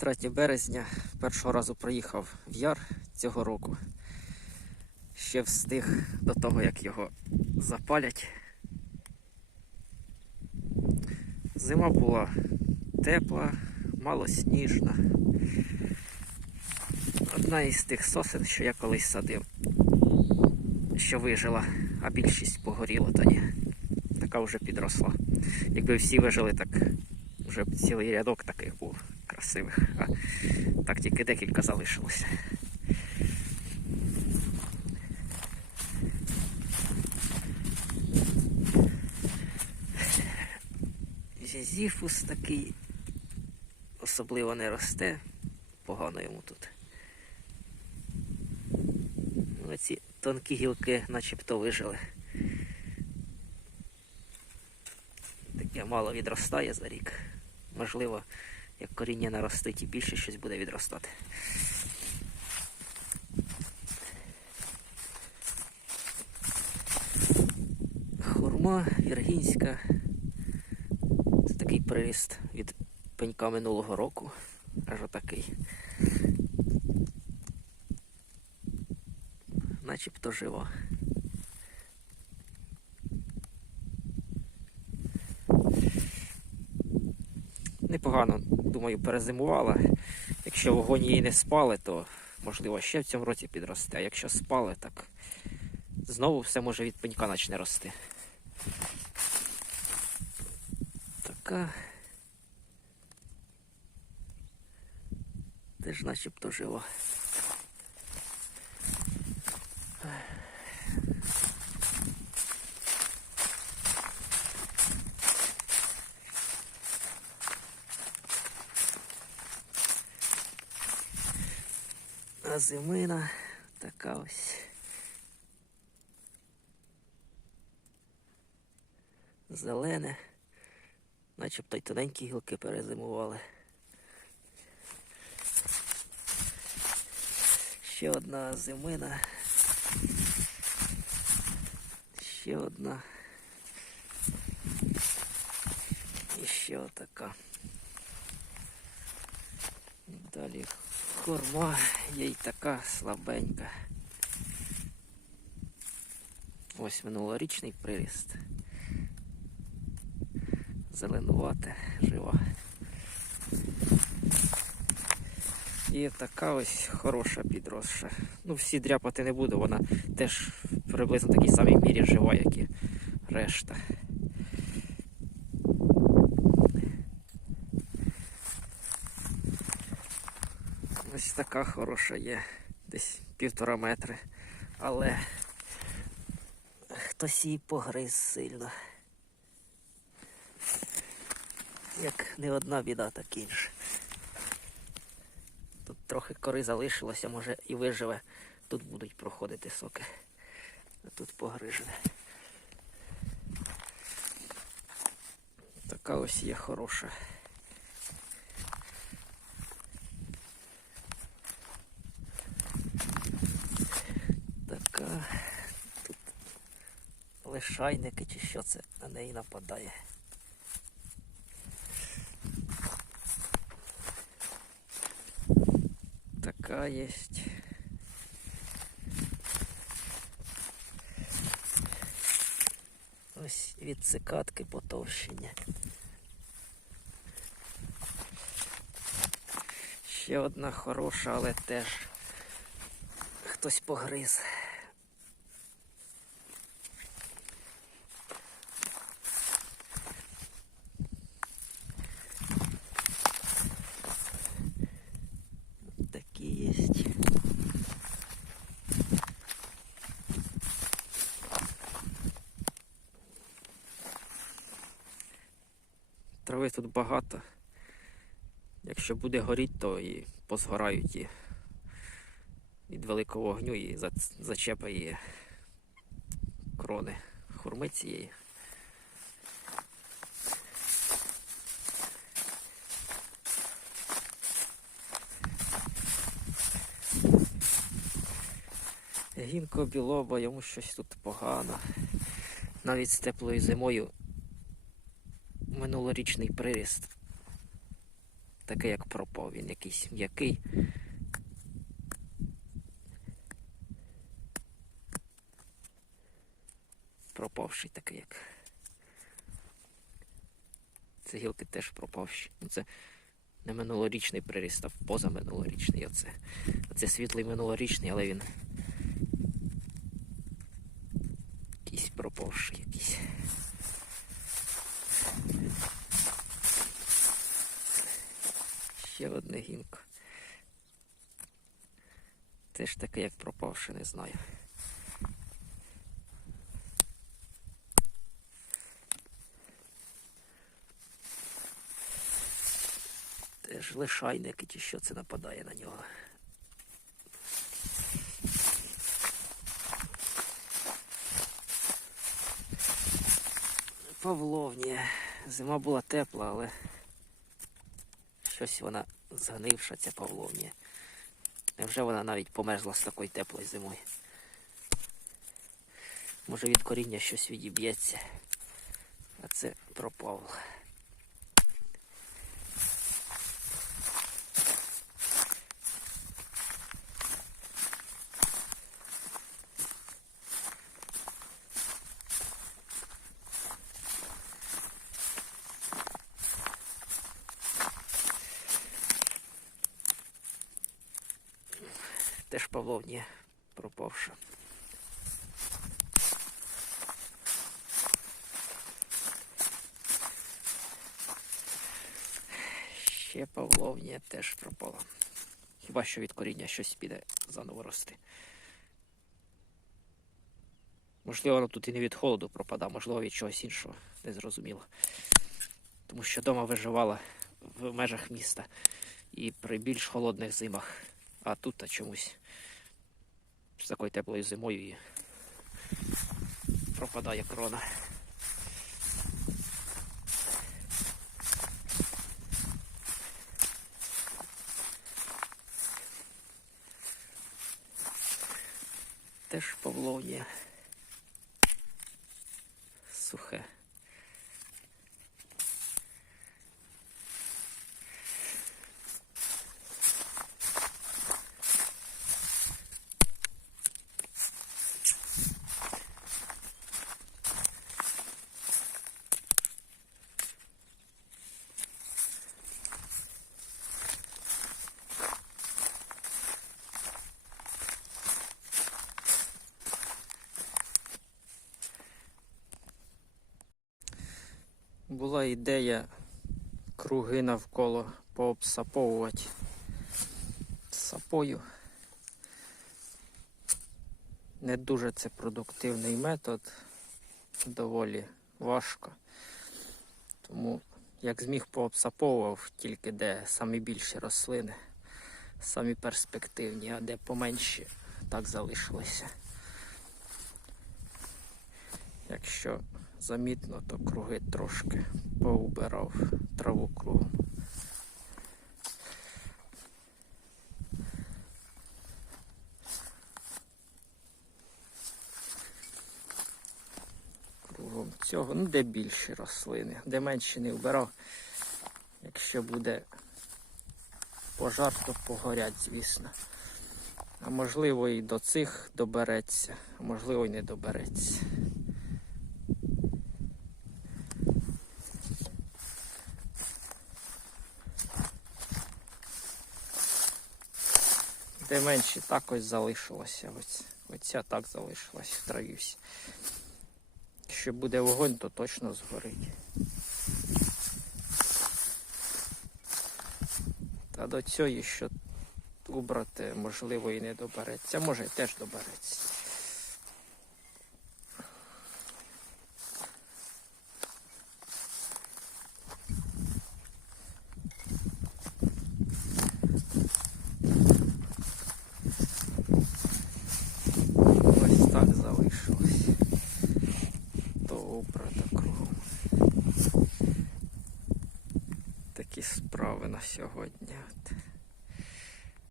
3 березня першого разу проїхав в яр цього року. Ще встиг до того, як його запалять. Зима була тепла, малосніжна. Одна із тих сосен, що я колись садив, що вижила, а більшість погоріла та ні. Така вже підросла. Якби всі вижили, так вже б цілий рядок таких був красивих, а так тільки декілька залишилося. Зізіфус такий особливо не росте, погано йому тут. Оці тонкі гілки начебто вижили. Таке мало відростає за рік. Можливо, як коріння наростить і більше щось буде відростати. Хурма віргінська. Це такий приріст від пенька минулого року. Аж отакий. Начебто жива. Непогано, думаю, перезимувала. Якщо вогонь її не спали, то можливо ще в цьому році підросте. А якщо спали, так знову все може від пенька почне рости. Така. Теж начебто жива. А зимина така ось. Зелене. Начебто й тоненькі гілки перезимували. Ще одна зимина. Ще одна. І ще отака. Далі корма є й така слабенька. Ось минулорічний приріст. Зеленувате, жива. І така ось хороша підросша. Ну, всі дряпати не буду, вона теж приблизно в такій самій мірі жива, як і решта. Ось така хороша є, десь півтора метри, але хтось її погриз сильно. Як не одна біда, так інша. Тут трохи кори залишилося, може і виживе. Тут будуть проходити соки. А тут погрижене. Така ось є хороша. Така. Тут лишайники чи що це на неї нападає. Така єсть. Ось від цикатки потовщення. Ще одна хороша, але теж хтось погриз. Такі єсть. Трави тут багато. Якщо буде горіти, то і позгорають і від великого вогню і зачепає крони хурми цієї. Гінко білоба, йому щось тут погано. Навіть з теплою зимою минулорічний приріст таке як пропав. Він якийсь м'який. Пропавший такий як. Це гілки теж пропавші. Ну, Це не минулорічний приріст, а позаминулорічний. Оце. Оце світлий минулорічний, але він якийсь пропавший якийсь. Ще одне гінко. Теж таке, як пропавши, не знаю. Теж лишайник, і що це нападає на нього. Павловні. Зима була тепла, але щось вона згнивша, ця Павловня. Невже вона навіть померзла з такою теплою зимою? Може від коріння щось відіб'ється. А це пропав. Теж Павловні пропавша. Ще Павловня теж пропала. Хіба що від коріння щось піде заново рости. Можливо, воно тут і не від холоду пропада, можливо, від чогось іншого, не зрозуміло. Тому що вдома виживала в межах міста і при більш холодних зимах. А тут та чомусь з такою теплою зимою і пропадає крона. Теж Павловня. Сухе. Була ідея круги навколо пообсаповувати сапою. Не дуже це продуктивний метод, доволі важко. Тому як зміг пообсаповував, тільки де самі більші рослини, самі перспективні, а де поменші, так залишилося. Якщо замітно, то круги трошки поубирав траву кругом. Кругом цього, ну де більші рослини, де менші не вбирав. Якщо буде пожар, то погорять, звісно. А можливо і до цих добереться, а можливо і не добереться. Де менше так ось залишилося. Ось, оця так залишилась в траві. Якщо буде вогонь, то точно згорить. Та до цього що убрати, можливо, і не добереться. Може, теж добереться. Ось так залишилось. То убрано кругом. Такі справи на сьогодні. От.